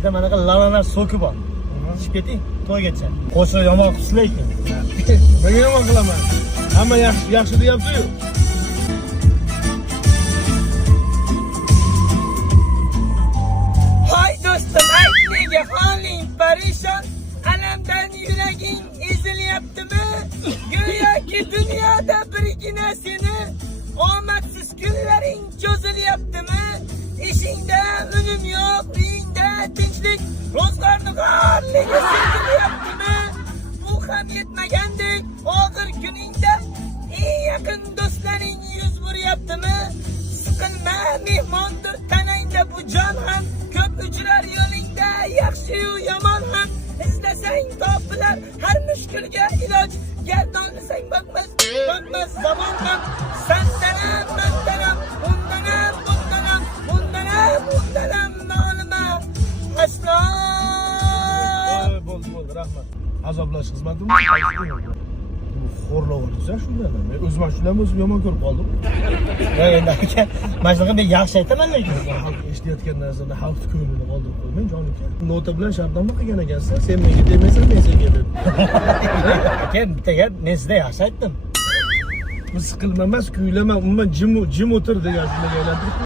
Sizda manaqa lalalar so'ki bor. Ichib keting, to'ygacha. Qo'shiq yomon qilsizlar ekan. Men yomon qilaman. Hamma yaxshi deyapti-yu. Hay do'stim, ayt nega holing parishon? Alamdan yuraging ezilyaptimi? Go'yoki dunyoda birgina seni omadsiz kunlaring cho'zilyaptimi? Ishingda unum yo'q, uyingda tinchlik, ro'zg'orni g'orliga sezdiryaptimi? Bu ham yetmagandek, og'ir kuningda eng yaqin do'stlaring yuz buryaptimi? Siqilma, mehmondir tanangda bu jon ham, ko'p uchrar yo'lingda yaxshi-yu yomon ham. İzlesang topilar har mushkulga iloj, gardonlasang bo'lmas zamon ham. Sandanam, mandanam, undanam, bundanam, bundanam nolima aslo. Bo'ldi, rahmat. Azoblash xizmatim. Bu xo'rlovdingiz-a shundan. Men o'zim shundan o'zim yomon ko'rib qoldim. Endi aka, mana shunaqa men yaxshi aytaman lekin. Xalq eshitayotgan narsani xalq ko'nglini qoldirib qo'ymang, jon aka. Nota bilan shartnoma qilgan ekansiz. Sen menga demaysan, men senga deb. Aka, bitta gap, men sizga yaxshi aytdim. Bu siqilma emas, kuylama, umuman jim o'tir degan shunday aylantirib